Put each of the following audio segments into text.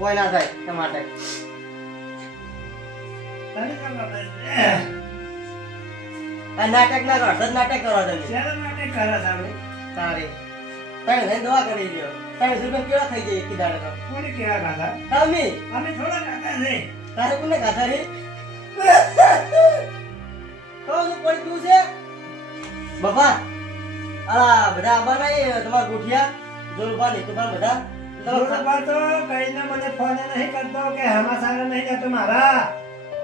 કોઈ ના થાય તમારે આ નાટક ના કરો નાટક કરો તમે નાટક કરે સામે તારે તમે લઈને દવા કરી લ્યો તમે રૂપિયા કેવા થઈ જાય એકી દાડે તો કોને કેવા ખાધા તમે અમે થોડા ખાધા છે તારે કોને ખાધા રે તો શું પડી ગયું છે બાપા આ બધા આબાના એ તમારા ગોઠિયા જોરબા ને તુબા બધા જોરબા તો કઈને મને ફોન નહીં કરતો કે હમાસાર નહીં જતો મારા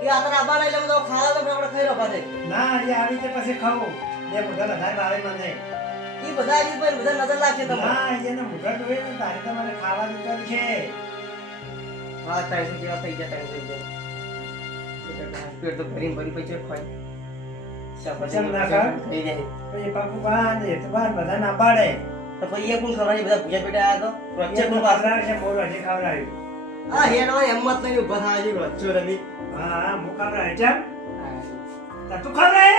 એ આતરા આબાના એટલે બધો ખાવા તો આપણે ખાઈ રહ્યો પાછે ના એ આવી છે પછી ખાવું જે મોઢા વધારે ભાવે મને એ બધા આવી પર બધા નજર લાગશે તમને ના એને મોઢા જોવે તો તારે તો મને ખાવા દીધું છે હા તારી જેવા થઈ ગયા તારી થઈ ગયા પેટ તો ભરી ભરી પછી ખાય પચમ ના કર થઈ જાય પછી પાકુ બાંધ એ તો બાર બધા ના પાડે તો પછી એ કોણ ખવડાવી બધા ભૂજા પેટે આયા તો વચ્ચે કોણ પાછળ છે મોર હજી ખવડાવ્યું આ હેડવા હિંમત નહીં ઉભા થાય છે વચ્ચે રમી હા મુકાબલા હેઠળ તું ખવડાવે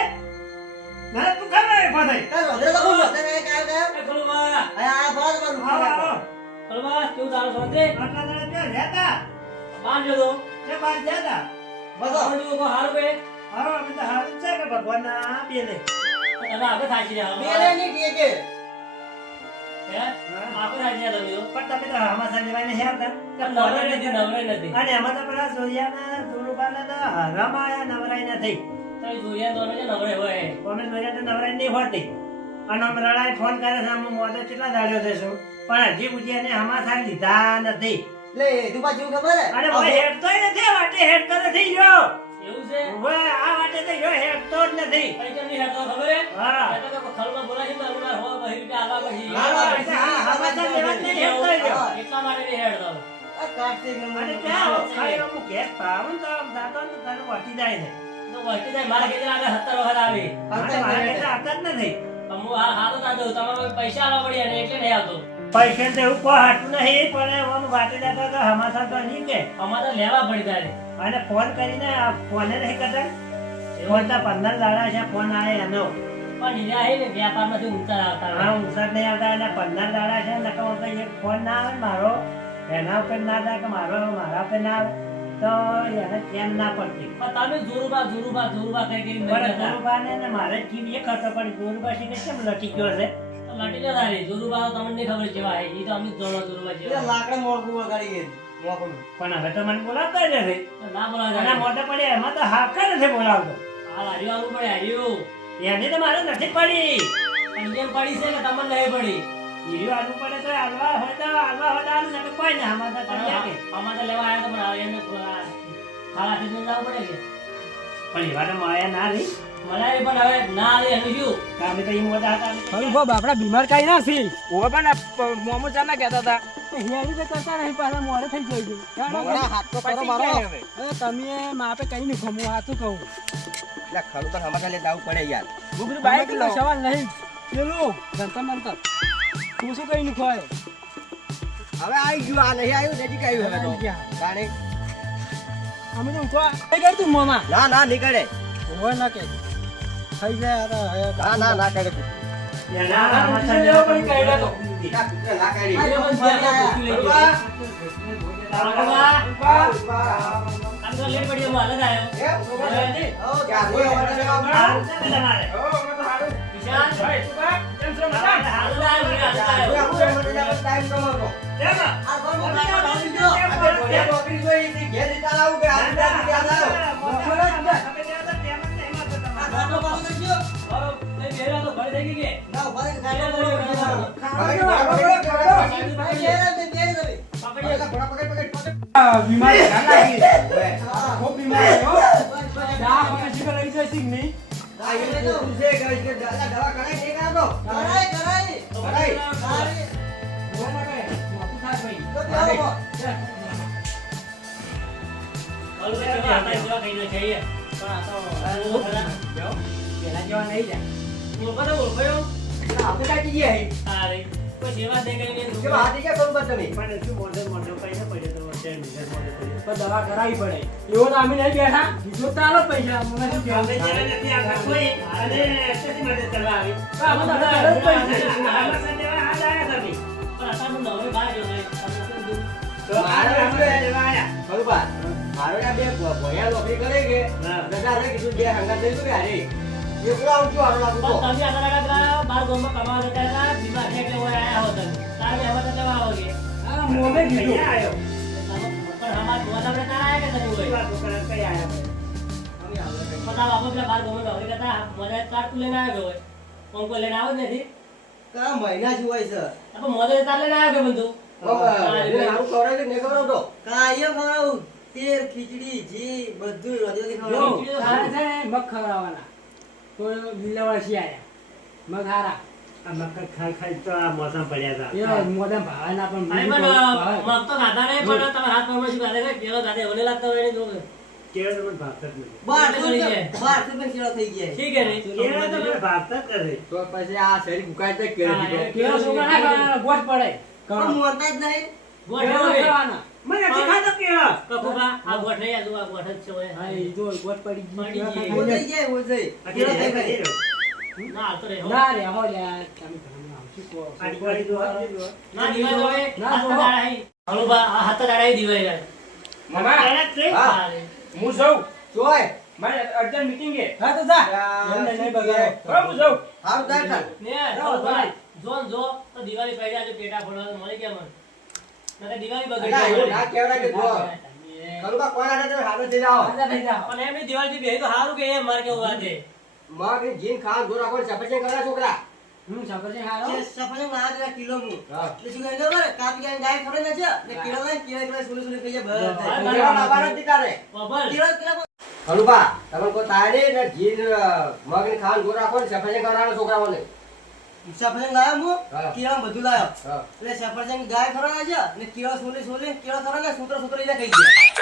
ના તું ખવડાવે પાછળ કાલ રોદરે તો બોલ તે કાય કાય એ ખોલવા આ બાદ માં આવો ખોલવા કેવું તારો સોંતે આટલા જણા ક્યાં રહેતા બાંધજો તો કે બાર જતા બસો બાંધજો કો હાર બે હા અમે તો હાલ છે કે ભગવાન ના આપીએ ને હવે આગળ થાકી રહ્યા મેલે ની ટીકે હે આગળ થાકી રહ્યા તમે પણ તમે તો હમાસા લેવાને હેરતા નવરાઈ નથી અને એમાં તો પેલા સોરિયાના દુરુબાના તો રમાયા નવરાઈ નથી તમે જોયા તો નવરે હોય કોમેન્ટ સોરિયા તો નવરાઈ નહીં હોતી અને આમ રડાય ફોન કરે છે આમ મોઢે કેટલા દાડ્યો છે શું પણ હજી પૂછ્યા ને હમાસા લીધા નથી લે તું પાછું ખબર હે અને કોઈ હેડતોય નથી વાટે હેડતો નથી યો એવું છે હવે આ વાટે તો યો હેડતો જ નથી પૈસા ની હેડતો ખબર હે હા એ તો ખલમાં બોલાય છે તો હો બહી રૂપિયા આલા પછી હા હમાસા લેવા નહીં હેડતો યો એટલા માટે નહીં હેડતો આ કાર્તિક અને ત્યાં ખાઈ અમુક ઘેર પાવન તો આમ જાતો ને તારું વાટી જાય ને તો વચ્ચે જાય મારા ઘરે આગળ 70 વખત આવી મારા ઘેર આવતા જ નથી હું હાલ જ આવતો તમારે પૈસા આલવા પડ્યા ને એટલે નહીં આવતો પૈસા તો એવું કોઈ હાટું નહીં પણ આમ વાટી જતો તો હમાસા તો નહીં કે અમારે તો લેવા પડી તારે અને ફોન કરીને આ ફોને નહીં કરતા ફોન તો 15 દાડા છે ફોન આવે એનો પણ નીરા હે ને વ્યાપારમાંથી ઉતાર આવતા હા ઉસર નહીં આવતા અને 15 દાડા છે નકર તો એક ફોન ના આવે મારો એના ઉપર ના જાય કે મારા ઉપર ના આવે તો એને ચેન ના પડતી પણ તમે જોરુબા કઈ કરી પણ જોરુબાને ને મારે જીવ એક હતો પણ જોરુબા શીખે કેમ લટી ગયો છે લટી જતા રે જોરુબા તો તમને ખબર જેવા હે ઈ તો અમે જોડો જોરુબા એ જેવા લાકડા મોરકું વગાડી ગઈ મોકું પણ હવે તો મને બોલાવતો જ નથી ના બોલા અને મોઢે પડ્યા એમાં તો હાકર નથી બોલાવતો હાલ હરિયો આવવું પડે હરિયો એની તો મારે નથી પડી અને જેમ પડી છે કે તમને નહીં પડી હીરો આલુ પડે તો આલવા હોય તો આલુ નકર કોઈ ના આમાં તો તમે કે અમારે તો લેવા આવ્યા તો પણ હવે એમને ખાવાથી તો જવું પડે કે પણ એવા તો માયા ના રહી મલાઈ પણ હવે ના આવે એનું શું કામે તો ઈ મોટા હતા હવે બાપ આપડા બીમાર કાઈ ના છે ઓ પણ મોમો ચાના કહેતા હતા હિયારી તો કરતા નહીં પાછા મોડે થઈ જાય મોડા હાથ તો કરો મારો હવે તમે માપે કઈ નહીં ખમું હાથું કહું એટલે ખરું તો હમાસા લે જાવું પડે યાર ગુગરી બાઈક નો સવાલ નહીં પેલું જંતર મંતર તું શું કઈ નહીં ખોય હવે આવી ગયું આ નહીં આવ્યું નજીક આવ્યું હવે તો ગાડી અમે તો ઉઠવા કઈ કરતું મોમાં ના ના નીકળે હોય ના કે થઈ જાય ના ના ના કરે એના હાથમાં લેવો પડી કાઢ્યો તો બીટા કુતરા ના કાઢી આમ તો લેટ પડી હું અલગ બીમારી ના લાગી ખૂબ બીમારી હો દા મને શીખર લઈ જાય સિંગ નહીં દવા કરાય નહીં કાઢો દવા કરાવી પડે એવો તો અમે નહીં બેઠા બીજો ચાલો પૈસા મને શું મારે આપણે લેવા આયા. ખરુભા, મારો આ બે ભોયા નોકરી કરે કે હા. રજા રે કીધું બે હંગાત લઈ તું અરે એકલો આવું છું આરો લાગુ પણ તમે આગળ આગળ પેલા બાર ગામમાં કમાવા જતા હતા, બીમાર છે એટલે ઓય આયા હો તમે. તારે હવે તો કેવા આવો કે? આ મોમે કીધું કઈ આયો? પણ અમાર ભુવા તમને તારા આયા કે તમે ઓય? વાતો કરે, કઈ આયો? પતા બાપુ પેલા બાર ગામમાં નોકરી કરતા, મને તાર તું લઈને આવ્યો કે ઓય? પંકો લઈને આવો જ નથી. કા મહિના જ હોય છે આપણે મોદે તાર લઈને આવ્યો કે બંધુ? આવું ખવડાવે કે નહીં ખવડાવતો કાયો ખવડાવું તેલ ખીચડી ઘી બધું રોજે ખવડાવું તારે છે ને મગ ખવડાવવાના તો લીલાવાસી આયા મગ હારા આ મકર ખાઈ ખાઈ તો આ મોસમ પડ્યા એ હતા. મોઢા ભાવે ના પણ અરે બીજું પણ ભાવે. મગ તો ખાધા નહીં, પણ તમે હાથ પગમાં શું ખાધા છે? કેળો ખાધે, ઓલે લાગતા હોય એને જો. કેળા તો મને ભાવતા જ નથી. બાર કરી જાય. બાર પણ કેળો થઈ ગયા ઠીક હે ને? કેળા તો મને ભાવતા જ નથી. તો પછી આ શરીર ભૂકાય તો કેળો દીધો કેળો છોકરા ના ખાવાના, ગોઠ પડે પણ મોરતા જ નહીં ગોઠ કેળો હોય. ખાવાના. મને નથી ખાતો કેળા. કપૂબા, આ ગોઠ નહીં, આ જો આ ગોઠ જ છે ઓય. હા, એ જો ગોઠ પડી પડી ગઈ. ગઈ. ઓ થઈ જાય ઓ થઈ આ કેળો થઈ કેળા ગઈ ખાઈ ના, હાલતો રહે, હો. ના રે હો લે તમે ઘરમાં આવશું કો આ દિવાળી જો આ દિવાળી. ના, દિવાળી તો હોય. ના, હાથ તો દાડા હી. હળુબા, આ હાથ તો દાડા હી દિવાળી જાય. મામા કેળા જ છે? હા. હા રે. હું જઉં જોય મારે અર્જન્ટ મીટિંગ છે હા તો જા એમને નહીં બગાડો બરાબર હું જઉં હાવ દાટા ને, હળુબા, જો ને જો, તો દિવાળી પડી જાય, જો પેટા ફોડવા તો મળી ગયા મને. નકર દિવાળી બગડી ના, એવું જાય. ના કહેવાય કે જો. ખરુભા કોના હાથે હાલો થઈ જાઓ આજા થઈ જાઓ પણ એમની દિવાળી બેહી તો સારું કે એમ મારે કેવું વાત છે. મગ ને જીન ખાવા જો રાખો સપચે કરા છોકરા હું સફર છે હારો સપચે ના દે કિલો મુ હા એટલે શું કહે ખબર કાપી જાય ડાય ખબર ન છે ને કિલો લઈ કિલો સુલી સુલી થઈ જાય હા, બસ કિલો લાવવાનો જ દીકારે બબર. કિલો ખરુભા તમે કો તારે ને જીન મગ ને ખાવા જો રાખો સપચે કરાનો છોકરાઓને સફરજન લાવ્યો હું હા. કેળા બધું લાવ્યો હા એટલે સફરજન ગાય ખવડાવે છે ને કેળા સુલી સુલી કેળા ખવડાવે ને સૂત્ર સૂત્ર એને કહી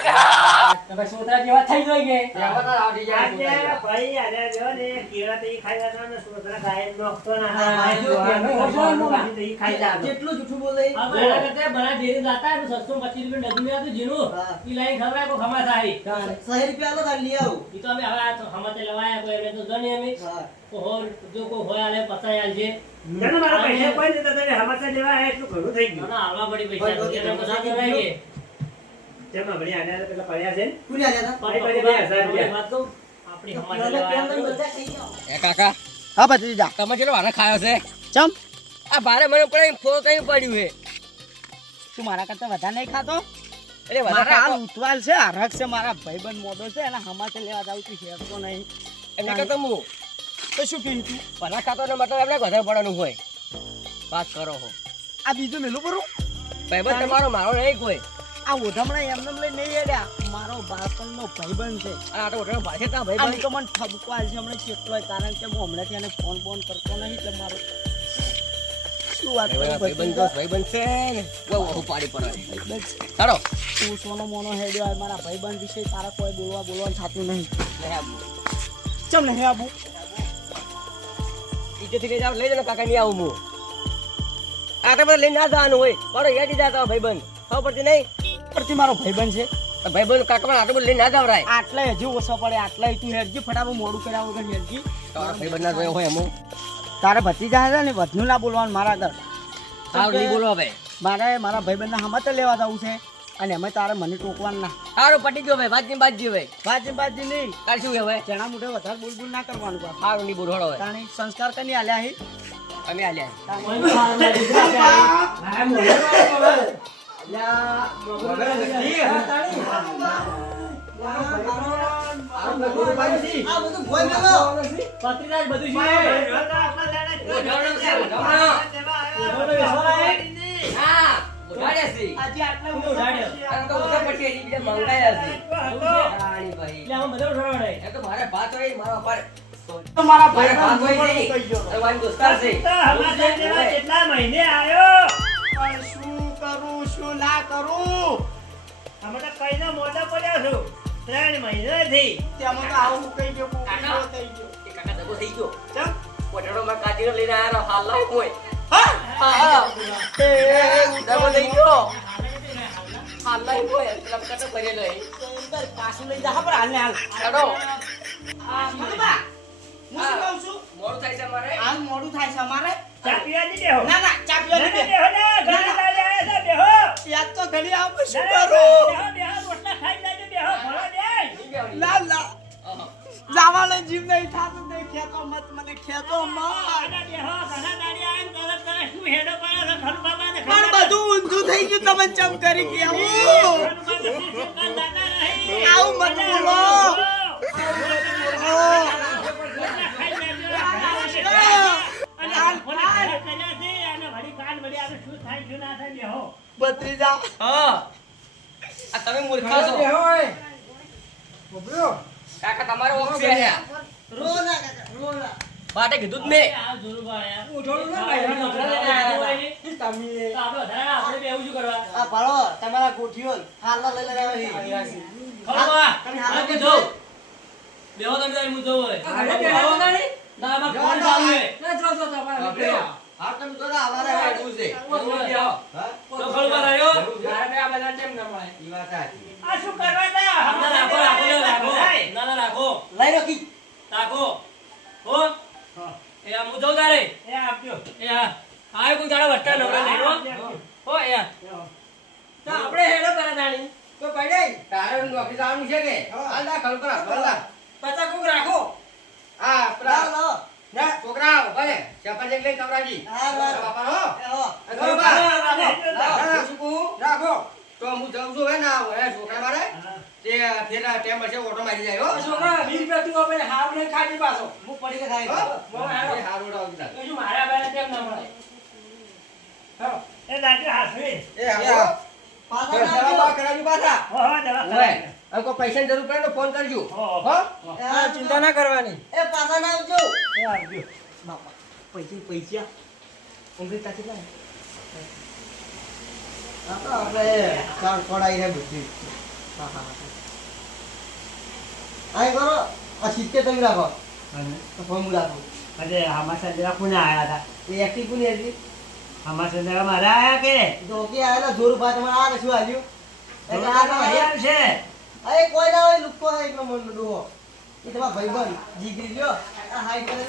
ગયા તમે સોતરા જેવા થઈ જોઈ કે એમાં તો આવડી જાય આજે ભાઈ આજે જો ને કેળા તો ઈ ખાઈ જતા ને સોતરા ગાય નોખતો ના. હા, જો પછી તો ઈ ખાઈ જતા. કેટલું જૂઠું બોલે હા, પણ એના કરતા બના ડેરી લાતા હોય તો સસ્તું 25 રૂપિયા ડબ્બું હતું જીનું. હા. ઈ લાઈન ખવડાવે કોઈ ખમા સારી. 100 રૂપિયા આલો તાર લઈ આવું ઈ તો અમે હવે આ તો ખમાતે લવાયા કોઈ એટલે તો જો ને અમે હા જો કોઈ હોય આલે પતાય આલજે. તને મારા પૈસા કોઈ નહીં તો તને હમાસા જેવા હે એટલું ઘણું થઈ ના, ગયું. ના, હાલવા પડી પૈસા. એને તો સાથે લાગીએ. તેમાં વળી આને પેલા પડ્યા છે ને? કુલી આલ્યા હતા પડી પડી 2000 રૂપિયા. વાત કહું? આપણી ખમાતે કેળા લવાયા કેળા તો. બધા ખાઈ જાઓ એ કાકા હા ભત્રીજા તમે કેટલો વાને ખાયો છે ચમ આ ભારે મને પડે ફોન કઈ પડ્યું છે તું મારા કરતા વધારે નહીં ખાતો એટલે મારા વધારે હાલ ઉતવાલ છે હરખ છે મારા ભાઈબંધ મોદો છે એના હમાતે લેવા જાવ તું હેરતો નહીં એમને કરતા હું તો શું કહ્યું તું ભલા ખાતો ને મતલબ એમને વધારે પડવાનું હોય વાત કરો હો આ બીજું મેલું કરું ભાઈબંધ તમારો મારો નહીં કોઈ આ ઓઢમણા એમને લઈ નહીં હેડ્યા મારો બાળપણનો ભાઈબંધ છે અને આ તો હોટેલ ભાષે ત્યાં આ ભાઈબંધ તો મને ઠબકો છે હમણાં કેટલો કારણ કે હું હમણાંથી એને ફોન ફોન કરતો નહીં એટલે મારો શું વાત કરું ભાઈબંધ તો ભાઈબંધ છે ને બહુ બહુ પાડી પડે ભાઈબંધ ચાલો તું સોનો મોનો હેડ્યો આ મારા ભાઈબંધ વિશે તારા કોઈ બોલવાનું થતું નહીં ચમ નહીં આબુ ઈજ્જતથી લઈ જાવ લઈ જાવ કાકા નહીં આવું હું આ તો બધા લઈને ના જવાનું હોય મારો યાદ જતા ભાઈબંધ ખબર પડતી નહીં પરથી મારો ભાઈબંધ છે તો ભાઈબંધ કાકા પણ આટલું બધું લઈને ના જવરાય આટલા હજુ ઓછો પડે આટલા તું હેરજી ફટાફટ મોડું કર્યા વગર હેરજી તમારા ભાઈબંધ ના જોયો હોય અમુક તારે ભતીજા છે ને વધનું ના બોલવાનું મારા આગળ સારું નહીં બોલો હવે મારે મારા ભાઈબંધના હમત લેવા જવું છે અને અમે તારે મને ટોકવાનું ના સારું પટી ગયો ભાઈ બાજી બાજી ભાઈ બાજી નહીં તારે શું હવે ચણા મોઢે વધારે બોલ ના કરવાનું બા સારું નહીં બોલો હવે તાણી સંસ્કાર કની આલ્યા હી અમે આલ્યા કોઈ બી હાલમાં દીકરા હા, મોઢે વાળો હવે. પત્રીદાર બધું છે. હા ઉઠાડ્યા છે ઉઠાડ્યો. આ તો ઉઠા પટી હજી બીજા મંગાયા છે રાણી ભાઈ એટલે આમાં બધા ઉઠાડવાના. એ તો મારે ભાત હોય મારો પર મારા મારે ભાત ભાઈ હોય છે તમારી દોસ્તાર છે તો હમાસા જેવા કેટલા મહિને આવ્યો શું કરું શું ના કરું અમે તો કઈને મોઢા પડ્યા છું 3 મહિનાથી. તેમાં તો આવું કહી ગયો કાકા. થઈ ગયો એ કાકા દગો થઈ ગયો ચમ પોટેટો માં કાઢીને લઈને આયા હાલ લાવ હોય હા હા દગો થઈ ગયો હાલ લાવ હોય પેલા કાકા ભરે લઈ પાછું લઈ જા પર હાલ ને હાલ કાઢો મગબા હું શું કહું છું મોડું થાય છે મારે હાલ મોડું થાય છે અમારે ચા પીવા દી બેહો. ના ના ચા પીવા ના, દે ના, બેહો ને, ઘરે લાવી આવ્યા છે, બેહો. યાદ તો ઘડી આપ શું બેહો, કરું બેહો, રોટલા ખાઈ લેજો, બેહો, ભણો બેય. લા લા જાવાનો જીવ નહીં થાતો તે ખેતો મત મને ખેતો મત આના બેહો, ઘણા દાડી આવીને તરત તરત શું હેડો પડ્યો છે, ખરું બાબાને ખબર પણ બધું ઊંધું થઈ ગયું તમે ચમ કરી કેવું ખરું બાબા શીશો દાદા નહીં. આવું મત બોલો રોટલા ખાઈ લેજો, અને આ કોને ખરાબ કર્યા છે, અને વળી કાલ વળી આપણે શું થાય, શું ના થાય, બેહો. ભત્રીજા હા આ તમે મૂર્ખા છો કાકા તમારો ઓફ છે રો ના કાકા, રો ના. બાટે કીધું જ મેં આ જોરુબા આયા. ઉઠોડું ના આ ભાઈ છોકરા લઈને આવ્યા હોય ને. તમે તો આપણે વધારે આપણે બેહું શું કરવા? આ ભાળો તમારા ગોઠીઓ હાલના લઈ લઈને આવે છે. ખોલવા. તમે આ હાલના હું જોઉં. બેહો તમે તારી હું જોઉં હોય. ના, આમાં ફોન ચાલુ છે. હા તમે તો ના અમારે હેડવું છે. હા? તો ખોલવા રહ્યો. ઈ વાત સાચી. આ શું કરવા તા? ના, રાખો, રાખો, રાખો. ના, ના, રાખો. લઈ લો કી. રાખો. હો? એ આ હું જોઉં તારે. એ આપજો. એ હા. આવ્યો કોઈ તારા વટ્ટા નવરા નહીં, હો? હો, એ હા. આપણે હેડો કરે દાણી તો પડાઈ તારે નોકરી જવાનું છે કે હાલ દા ખરું કરા બોલા પચા કોક રાખો હા લાવ, પેલા લાવ. ના છોકરા ભલે ચપાત એક લઈ કવરાજી હા, લાવ. બાપા હો એ હો. ના સુકુ રાખો તો હું જાઉં છું હે ના હે છોકરા મારે તે ફેરા ટેમ હશે ઓટો મારી જાય હો છોકરા 20 રૂપિયા તું આપણે હાર ને ખાજી પાછો હું પડી કે ખાઈ હો ગયો. એ હારું ઉડાવ તો શું મારા બેને કેમ ના મળે હા એ દાદુ હાસવી. એ હા પાછા ના દવા આવજો. કરાવી પાછા હો, હો, દવા ઓય કરાવી. આમ કોઈ પૈસાની જરૂર પડે તો ફોન કરજો હો, હો એ હા, ચિંતા ના કરવાની એ પાછા ના આવજો. એ આપજો. બાપા, પૈસા ઊંઘી તાકી લાય. આ તો આપણે ચાર પડાઈ છે બધી. હા, હા, હા. આય કરો, આ 70 તમે રાખો. તો ફોર્મ રાખો. અરે આમાં સંજરા કોને આયા હતા? એ એક્ટિવ કોની હતી? આમાં સંજરા મારા આયા કે? તો કે આયેલા જોરુભા તમારે આ ને શું હાલ્યું? એટલે આ તો આયા છે. અરે કોઈ ના હોય લુક્કો હોય એકલો મન ડોહો. એ તમારા ભાઈબંધ જીગરી લ્યો. આ હાઈટ કરે